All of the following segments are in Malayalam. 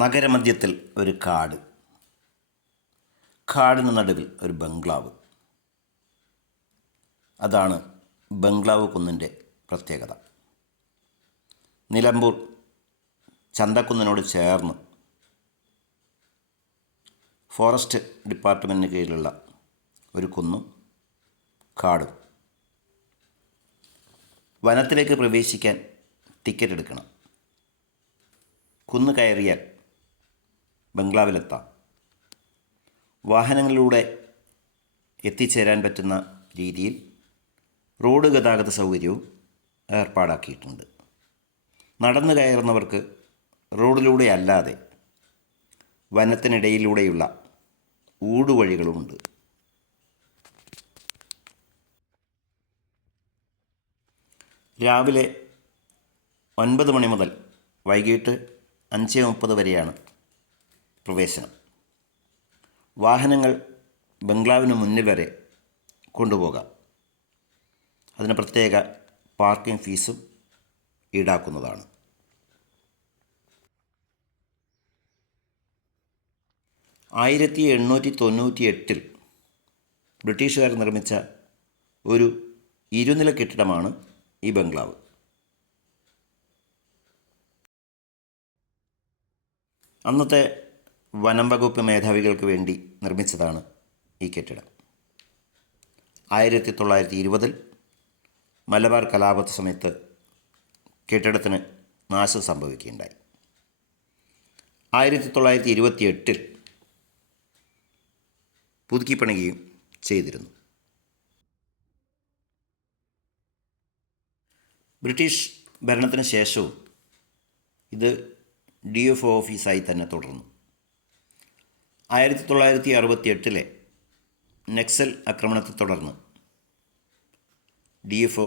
നഗരമധ്യത്തിൽ ഒരു കാട്, കാടിന് നടുവിൽ ഒരു ബംഗ്ലാവ്. അതാണ് ബംഗ്ലാവ് കുന്നിൻ്റെ പ്രത്യേകത. നിലമ്പൂർ ചന്തക്കുന്നിനോട് ചേർന്ന് ഫോറസ്റ്റ് ഡിപ്പാർട്ട്മെൻറ്റിന് കീഴിലുള്ള ഒരു കുന്നും കാടും. വനത്തിലേക്ക് പ്രവേശിക്കാൻ ടിക്കറ്റ് എടുക്കണം. കുന്ന് കയറിയാൽ ബംഗ്ലാവിലെത്താം. വാഹനങ്ങളിലൂടെ എത്തിച്ചേരാൻ പറ്റുന്ന രീതിയിൽ റോഡ് ഗതാഗത സൗകര്യവും ഏർപ്പാടാക്കിയിട്ടുണ്ട്. നടന്നു കയറുന്നവർക്ക് റോഡിലൂടെ അല്ലാതെ വനത്തിനിടയിലൂടെയുള്ള ഊടുവഴികളുമുണ്ട്. രാവിലെ 9 മണി മുതൽ വൈകിട്ട് 5:30 വരെയാണ് പ്രവേശനം. വാഹനങ്ങൾ ബംഗ്ലാവിന് മുന്നിൽ വരെ കൊണ്ടുപോകാം. അതിന് പ്രത്യേക പാർക്കിംഗ് ഫീസും ഈടാക്കുന്നതാണ്. 1898 ബ്രിട്ടീഷുകാർ നിർമ്മിച്ച ഒരു ഇരുനില കെട്ടിടമാണ് ഈ ബംഗ്ലാവ്. അന്നത്തെ വനം വകുപ്പ് മേധാവികൾക്ക് വേണ്ടി നിർമ്മിച്ചതാണ് ഈ കെട്ടിടം. 1920 മലബാർ കലാപ സമയത്ത് കെട്ടിടത്തിന് നാശം സംഭവിക്കുകയുണ്ടായി. 1928 പുതുക്കിപ്പണിയുകയും ചെയ്തിരുന്നു. ബ്രിട്ടീഷ് ഭരണത്തിന് ശേഷവും ഇത് DFO ഓഫീസായി തന്നെ തുടർന്നു. 1968 നക്സൽ ആക്രമണത്തെ തുടർന്ന് DFO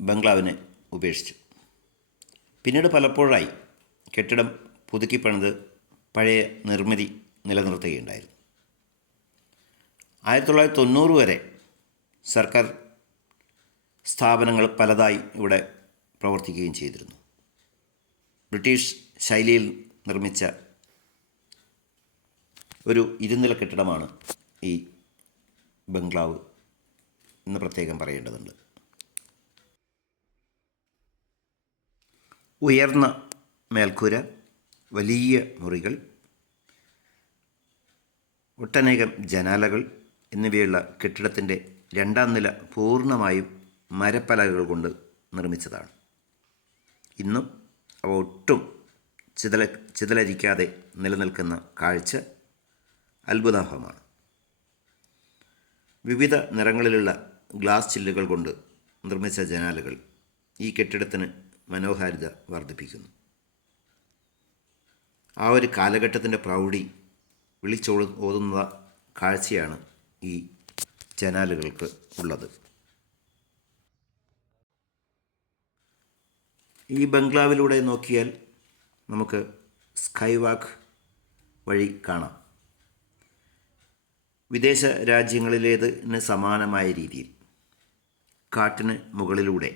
ബംഗ്ലാവിനെ ഉപേക്ഷിച്ചു. പിന്നീട് പലപ്പോഴായി കെട്ടിടം പുതുക്കിപ്പണിത് പഴയ നിർമ്മിതി നിലനിർത്തുകയുണ്ടായിരുന്നു. 1990 വരെ സർക്കാർ സ്ഥാപനങ്ങൾ പലതായി ഇവിടെ പ്രവർത്തിക്കുകയും ചെയ്തിരുന്നു. ബ്രിട്ടീഷ് ശൈലിയിൽ നിർമ്മിച്ച ഒരു ഇരുനില കെട്ടിടമാണ് ഈ ബംഗ്ലാവ് എന്ന് പ്രത്യേകം പറയേണ്ടതുണ്ട്. ഉയർന്ന മേൽക്കൂര, വലിയ മുറികൾ, ഒട്ടനേകം ജനാലകൾ എന്നിവയുള്ള കെട്ടിടത്തിൻ്റെ 2ാം നില പൂർണ്ണമായും മരപ്പലകകൾ കൊണ്ട് നിർമ്മിച്ചതാണ്. ഇന്നും അവ ഒട്ടും ചിതലരിക്കാതെ നിലനിൽക്കുന്ന കാഴ്ച അത്ഭുതാവഹമാണ്. വിവിധ നിറങ്ങളിലുള്ള ഗ്ലാസ് ചില്ലുകൾ കൊണ്ട് നിർമ്മിച്ച ജനാലകൾ ഈ കെട്ടിടത്തിന് മനോഹാരിത വർദ്ധിപ്പിക്കുന്നു. ആ ഒരു കാലഘട്ടത്തിൻ്റെ പ്രൗഢി ഓതുന്ന കാഴ്ചയാണ് ഈ ജനാലകൾക്ക് ഉള്ളത്. ഈ ബംഗ്ലാവിലൂടെ നോക്കിയാൽ നമുക്ക് സ്കൈ വാക്ക് വഴി കാണാം. വിദേശ രാജ്യങ്ങളിലേതിന് സമാനമായ രീതിയിൽ കാട്ടിന് മുകളിലൂടെ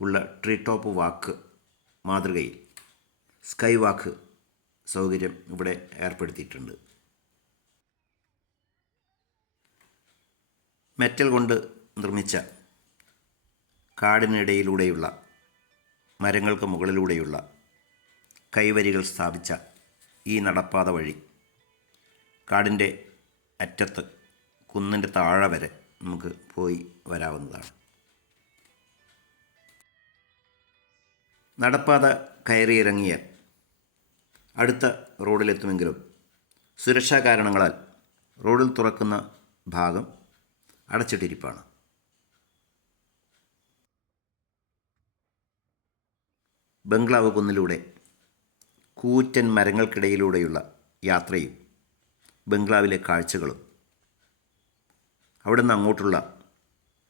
ഉള്ള ട്രീ ടോപ്പ് വാക്ക് മാതൃകയിൽ സ്കൈ വാക്ക് സൗകര്യം ഇവിടെ ഏർപ്പെടുത്തിയിട്ടുണ്ട്. മെറ്റൽ കൊണ്ട് നിർമ്മിച്ച കാടിനിടയിലൂടെയുള്ള മരങ്ങൾക്ക് മുകളിലൂടെയുള്ള കൈവരികൾ സ്ഥാപിച്ച ഈ നടപ്പാത വഴി കാടിൻ്റെ അറ്റത്ത് കുന്നിൻ്റെ താഴെ വരെ നമുക്ക് പോയി വരാവുന്നതാണ്. നടപ്പാത കയറിയിറങ്ങിയാൽ അടുത്ത റോഡിലെത്തുമെങ്കിലും സുരക്ഷാ കാരണങ്ങളാൽ റോഡിൽ തുറക്കുന്ന ഭാഗം അടച്ചിട്ടിരിപ്പാണ്. ബംഗ്ലാവ് കുന്നിലൂടെ കൂറ്റൻ മരങ്ങൾക്കിടയിലൂടെയുള്ള യാത്രയും ബംഗ്ലാവിലെ കാഴ്ചകളും അവിടെ നിന്ന് അങ്ങോട്ടുള്ള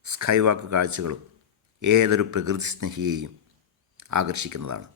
സ്കൈ വാക്ക് കാഴ്ചകളും ഏതൊരു പ്രകൃതി സ്നേഹിയെയും ആകർഷിക്കുന്നതാണ്.